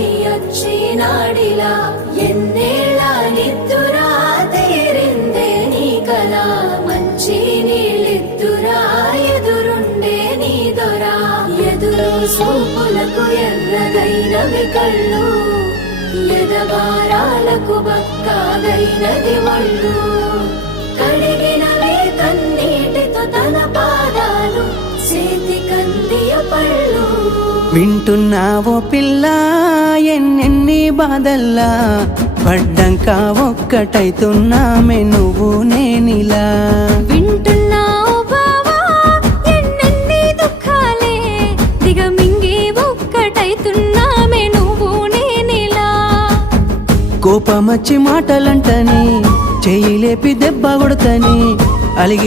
వచ్చినాడిలా ఎన్నేళ్ళ నిద్దురా తీరిందే నీ కల మంచి నీళ్ళిద్దురా ఎదురుండే నీ దొరా ఎదురు సూపులకు ఎర్రగైనవి కళ్ళు ఎదగారాలకు బక్కాగైనది ఒళ్ళు కడిగినవే కన్నీటితో తన పాదాలు చేతి కందియ పళ్ళు వింటున్నావో పిల్ల ఎన్నెన్ని బాధల్లా పడ్డంక ఒక్కటైతున్నామే నువ్వు నేనిలా వింటున్నావు బావా ఎన్నెన్ని దుఃఖాలే దిగమింగి ఒక్కటైతున్నామే నువ్వు నేనిలా కోపమచ్చి మాటలంటని చెయ్యి లేపి దెబ్బ కొడతని అలిగి